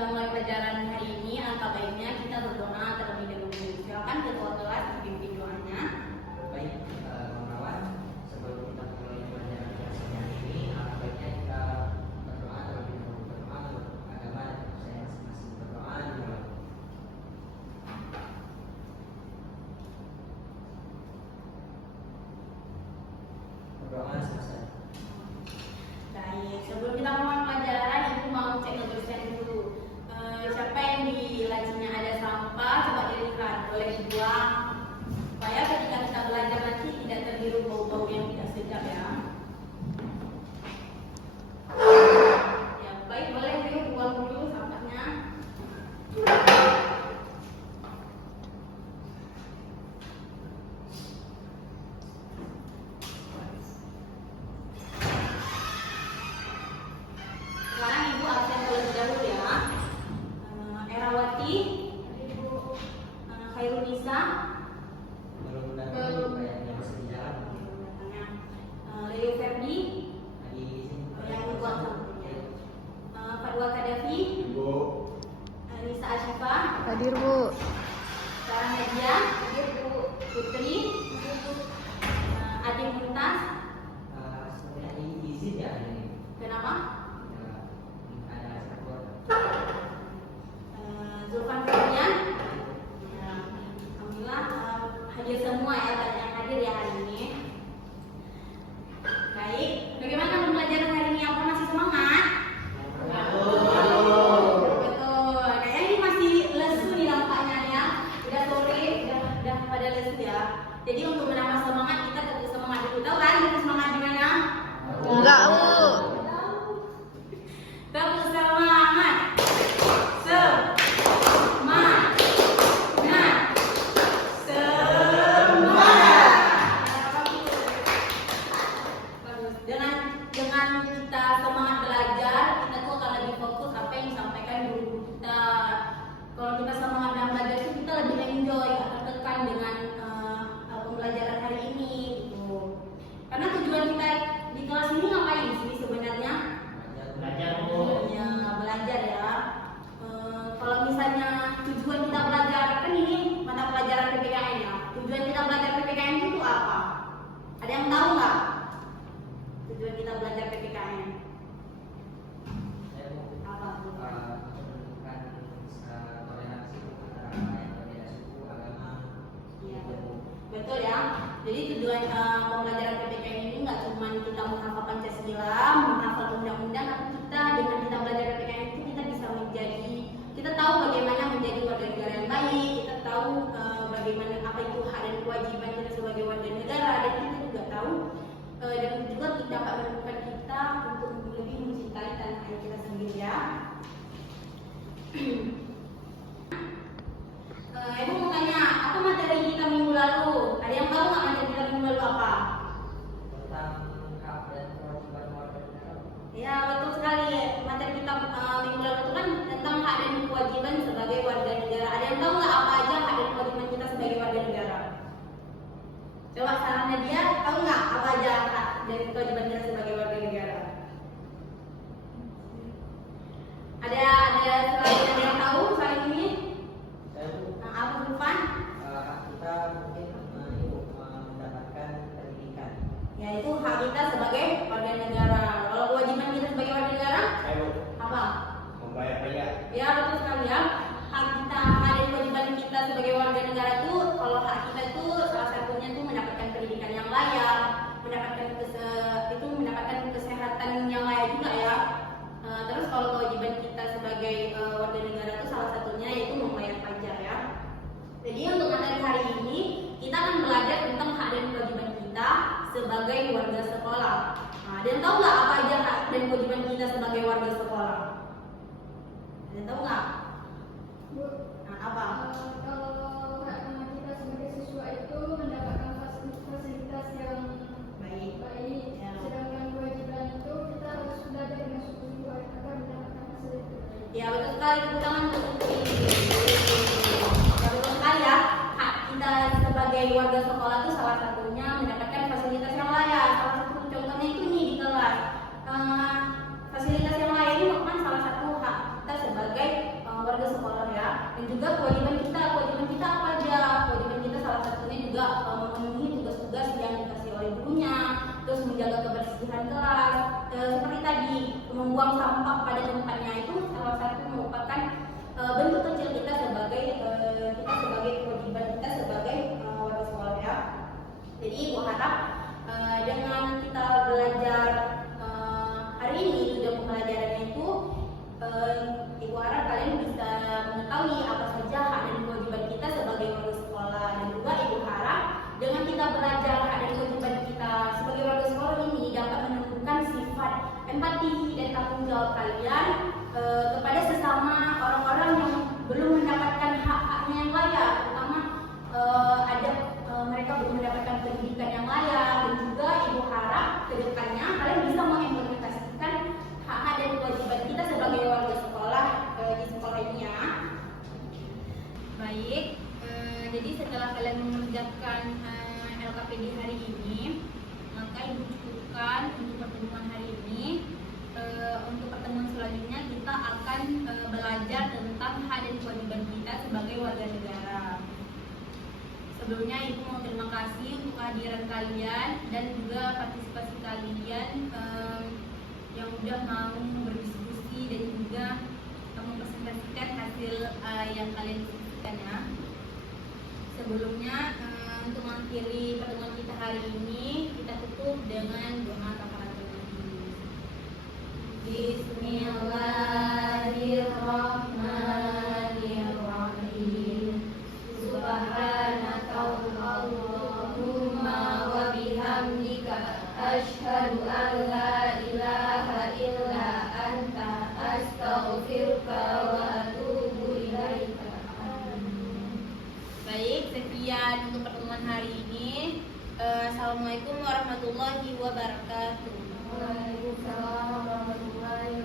memulai pelajaran hari ini, alangkah baiknya kita berdoa terlebih dahulu. Silakan ketua kelas dipimpin doanya. Baik, kawan-kawan, sebelum kita mulai pelajaran kelas hari ini, alangkah baiknya kita berdoa terlebih dahulu. Berdoa menurut agama dan kepercayaan masing-masing. Berdoa dimulai. Berdoa selesai. Baik, sebelum kita mulai pelajaran, ibu mau cek ngebersihin dulu. Siapa yang di lacinya ada sampah, coba dilihat, boleh dibuang. Supaya ketika kita belajar nanti tidak terhirup bau-bau yang tidak sedap ya. Ya, baik, boleh yuk buang dulu sampahnya. Sekarang ibu absen terlebih dahulu ya. Erawati, Khairunisa, Mudah-mudahan kayaknya masih di jalan. Leo Ferdi, Lagi di sini. yang buat sampahnya. Fadwa Kadafi, Ibu, Nisa Ashifa, Hadir, Bu. Sarah Nadia, Putri, Adi Muntas. Sebenarnya izin ya ini. Kenapa? Ya, ada satu. Zulfan Fabian. Ya, alhamdulillah hadir semua ya, banyak yang hadir ya hari ini. Baik, bagaimana pembelajaran hari ini? Apa masih semangat? Betul. Kayaknya ini masih lesu nih nampaknya ya. Udah sore, udah pada lesu ya. Jadi untuk menambah semangat kita tetap semangat dulu. Tahu kan kita semangat gimana? Enggak, Bu. Tetap semangat. Semangat. Bagus. Dengan kita semangat belajar, kita tuh akan lebih fokus apa yang disampaikan guru kita. Kalau kita semangat dalam belajar itu kita lebih enjoy, gak tertekan dengan pembelajaran hari ini gitu. Karena tujuan kita di kelas ini ngapain sih sebenarnya? Belajar, Bu. Ya, belajar ya. Kalau misalnya tujuan kita belajar, kan ini mata pelajaran PPKN ya. Tujuan kita belajar PPKN itu apa? Ada yang tahu nggak? Tujuan kita belajar PPKN Saya mau apa? menunjukkan toleransi antara yang berbeda suku, agama. Iya, betul ya. Jadi tujuan pembelajaran PPKN ini nggak cuma kita menghafal Pancasila, menghafal undang-undang, tapi kita dengan kita belajar PPKN itu kita bisa menjadi, kita tahu bagaimana menjadi warga negara yang baik, kita tahu bagaimana apa itu hak dan kewajiban kita sebagai warga negara, dan kita juga tahu dan juga dapat menemukan kita untuk lebih mencintai tanah air kita sendiri ya. Ibu mau tanya, apa materi kita minggu lalu? Ada yang tahu nggak materi kita minggu lalu apa? Tentang hak dan kewajiban warga negara. Ya, betul sekali. Materi kita minggu lalu itu kan tentang hak dan kewajiban sebagai warga negara. Ada yang tahu nggak apa aja hak dan kewajiban kita sebagai warga negara? Coba sarannya dia, tahu nggak apa aja hak dan kewajiban kita sebagai warga negara? Ada selain yang tahu selain ini? Saya tuh Apa Dufan? hak kita mungkin mendapatkan pendidikan. Yaitu hak kita sebagai warga negara. Kalau kewajiban kita sebagai warga negara ayo apa? membayar pajak. Ya, betul sekali ya. Hak kita, hak dan kewajiban kita sebagai warga negara itu, kalau hak kita itu salah satunya itu mendapatkan pendidikan yang layak, mendapatkan kesehatan yang layak juga ya. Terus kalau kewajiban kita sebagai warga negara itu salah satunya yaitu membayar pajak ya. Jadi untuk materi hari ini kita akan belajar tentang hak dan kewajiban kita sebagai warga sekolah. Nah, dan tahu nggak apa aja hak dan kewajiban kita sebagai warga sekolah? Dan tahu nggak? Nah, apa? Kalau hak kita sebagai siswa itu mendapatkan fasilitas yang Baik. baik, Ya. sedangkan kewajiban itu kita harus belajar dengan sungguh-sungguh agar mendapatkan fasilitas. Ya, betul sekali, tepuk tangan untuk Putri. Ya, betul sekali ya. Hak kita sebagai warga sekolah itu salah satunya mendapatkan fasilitas yang layak. Salah satu contohnya itu nih di kelas. Fasilitas yang layak ini merupakan salah satu hak kita sebagai Dan juga kewajiban kita apa aja? Kewajiban kita salah satunya juga memenuhi tugas-tugas yang dikasih oleh gurunya, terus menjaga kebersihan kelas, seperti tadi membuang sampah pada tempatnya itu salah satu merupakan bentuk kecil kita sebagai kewajiban kita sebagai warga sekolah ya. Jadi Ibu harap dengan kita belajar hari ini tujuan pembelajarannya itu Ibu harap kalian bisa mengetahui apa saja hak dan kewajiban kita sebagai warga sekolah, dan juga Ibu harap dengan kita belajar hak dan kewajiban kita sebagai warga sekolah ini dapat menumbuhkan sifat empati dan tanggung jawab kalian kepada sesama orang-orang yang belum mendapatkan hak-haknya yang layak, terutama mereka belum mendapatkan pendidikan yang layak. Dan juga Ibu harap kedepannya kalian bisa mengimplementasikan hak-hak dan kewajiban kita sebagai warga sekolah di sekolah ini ya. Baik, jadi setelah kalian mengerjakan LKPD hari ini, maka Ibu cukupkan untuk pertemuan hari ini. Untuk pertemuan selanjutnya kita akan belajar tentang hak dan kewajiban kita sebagai warga negara. Sebelumnya Ibu mau terima kasih untuk kehadiran kalian dan juga partisipasi kalian yang udah mau berdiskusi dan juga mempresentasikan hasil yang kalian diskusikan ya. Sebelumnya untuk mengakhiri pertemuan kita hari ini, kita tutup dengan doa kafaratul majlis. Bismillahirrahmanirrahim. Subhanakallahumma wa bihamdika asyhadu an la ilaha illa anta astaghfiruka wa atubu ilaika. Baik, sekian untuk pertemuan hari ini. Assalamualaikum warahmatullahi wabarakatuh. Waalaikumsalam warahmatullahi